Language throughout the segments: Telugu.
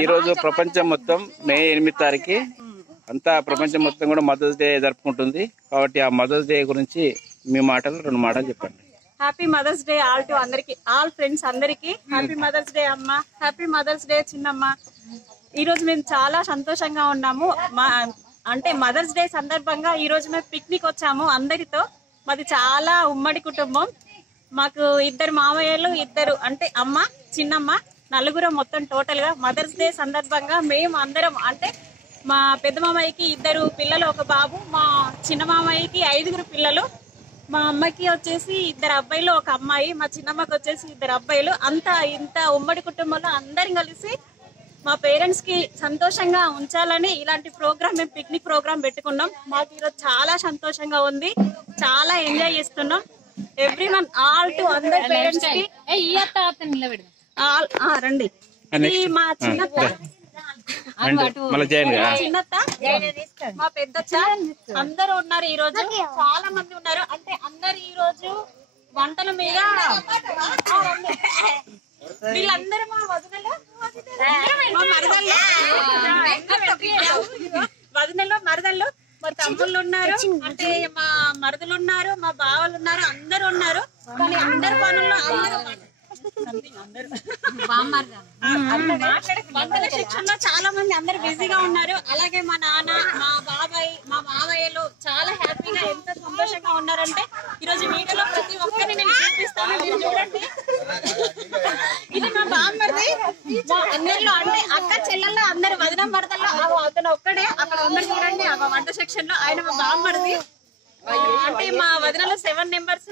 ఈ రోజు ప్రపంచం మొత్తం మే 8 తారీఖు అంతా ప్రపంచం మొత్తం కూడా మదర్స్ డే జరుపుకుంటుంది. కాబట్టి ఆ మదర్స్ డే గురించి మీ మాటలు 2 మాటలు చెప్పండి. Happy mother's day all to అందరికి, ఆల్ ఫ్రెండ్స్ అందరికి హ్యాపీ మదర్స్ డే అమ్మ, హ్యాపీ మదర్స్ డే చిన్నమ్మ. ఈ రోజు మేము చాలా సంతోషంగా ఉన్నాము. అంటే మదర్స్ డే సందర్భంగా ఈ రోజు మేము పిక్నిక్ వచ్చాము అందరితో. మాది చాలా ఉమ్మడి కుటుంబం. మాకు 2 మామయ్యలు, 2 అంటే అమ్మ చిన్నమ్మ, 4 మొత్తం టోటల్ గా. మదర్స్ డే సందర్భంగా మేము అందరం అంటే మా పెద్ద మామయ్యకి 2 పిల్లలు, 1 బాబు, మా చిన్న మామయ్యకి 5 పిల్లలు, మా అమ్మకి వచ్చేసి 2 అబ్బాయిలు, 1 అమ్మాయి, మా చిన్నమ్మకి వచ్చేసి 2 అబ్బాయిలు. అంతా ఇంత ఉమ్మడి కుటుంబంలో అందరం కలిసి మా పేరెంట్స్ కి సంతోషంగా ఉంచాలని ఇలాంటి ప్రోగ్రామ్, మేము పిక్నిక్ ప్రోగ్రామ్ పెట్టుకున్నాం. మాకు ఈరోజు చాలా సంతోషంగా ఉంది, చాలా ఎంజాయ్ చేస్తున్నాం. ఎవ్రీవన్ ఆల్ టు అందరి పేరెంట్స్ కి రండి. మా చిన్నత్త, మా పెద్దత్త అందరూ ఉన్నారు. ఈ రోజు చాలా మంది ఉన్నారు. అంటే అందరు ఈ రోజు వంటల మీద వీళ్ళందరూ మా వదినలో మరదళ్ళు, మా తమ్ముళ్ళు ఉన్నారు, అంటే మా మరదలు ఉన్నారు, మా బావలు ఉన్నారు, అందరు ఉన్నారు. కానీ అందరు పనుల్లో వంటల శిక్షణలో చాలా మంది అందరు బిజీగా ఉన్నారు. అలాగే మా నాన్న, మా బాబాయ్, మా మామయ్యలు చాలా హ్యాపీగా, ఎంత సంతోషంగా ఉన్నారంటే ఈరోజు వీడియోలో ప్రతి ఒక్కరిని నేను చూపిస్తాను. మీరు చూడండి, ఇది మా బామ్మర్ది. మా అందరిలో అంటే అక్క చెల్లెల్లో అందరు వదిన మరదల్లో అతను ఒక్కడే అక్కడ అందరు చూడండి. ఆ వంట సెక్షన్ లో ఆయన మా బామ్మర్ది. అంటే మా వదినలో 7 మెంబర్స్,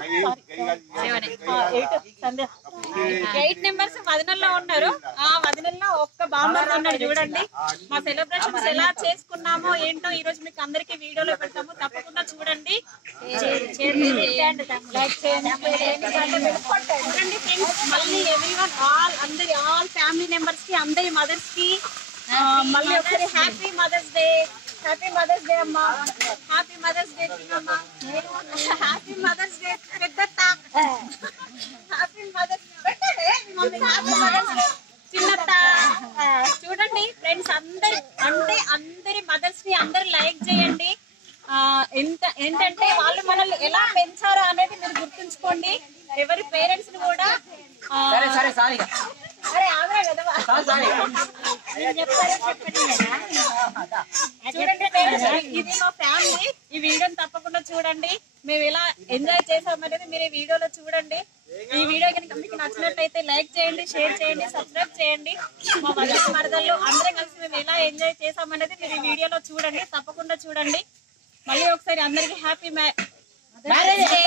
8 మెంబర్స్ వదినల్లో ఉన్నారు. ఆ వదినల్లో 1 బామ్మర్ది ఉన్నాడు. చూడండి మా సెలబ్రేషన్స్ ఎలా చేసుకున్నామో ఏంటో ఈ రోజు మీకు అందరికి వీడియోలో పెడతాము, తప్పకుండా చూడండి. మళ్ళీ ఎవ్రీవన్ ఆల్ ఫ్యామిలీ మెంబర్స్ కి, అందరి మదర్స్ కి మళ్ళీ ఒకసారి happy mother's day. Happy mother's day అమ్మా, హ్యాపీ మదర్స్ డే చిన్నమ్మ, హ్యాపీ మదర్స్ డే పెద్దత్త, హ్యాపీ మదర్స్ డే చిన్నత్త. చూడండి ఫ్రెండ్స్, అందరి మదర్స్ ని అందరు లైక్ చేయండి. ఏంటంటే వాళ్ళు మనల్ని ఎలా పెంచారో అనేది మీరు గుర్తుంచుకోండి. ఎవరి పేరెంట్స్ ని కూడా ఇది మా ఫ్యామిలీ. ఈ వీడియోని తప్పకుండా చూడండి. మేము ఎలా ఎంజాయ్ చేసామనేది మీరు ఈ వీడియోలో చూడండి. ఈ వీడియో కనుక మీకు నచ్చినట్లయితే లైక్ చేయండి, షేర్ చేయండి, సబ్స్క్రైబ్ చేయండి. మా వదిన మరదళ్ళు అందరం కలిసి మేము ఎలా ఎంజాయ్ చేసామనేది మీరు ఈ వీడియోలో చూడండి, తప్పకుండా చూడండి. మళ్ళీ ఒకసారి అందరికి హ్యాపీ మ్యారేజ్ డే.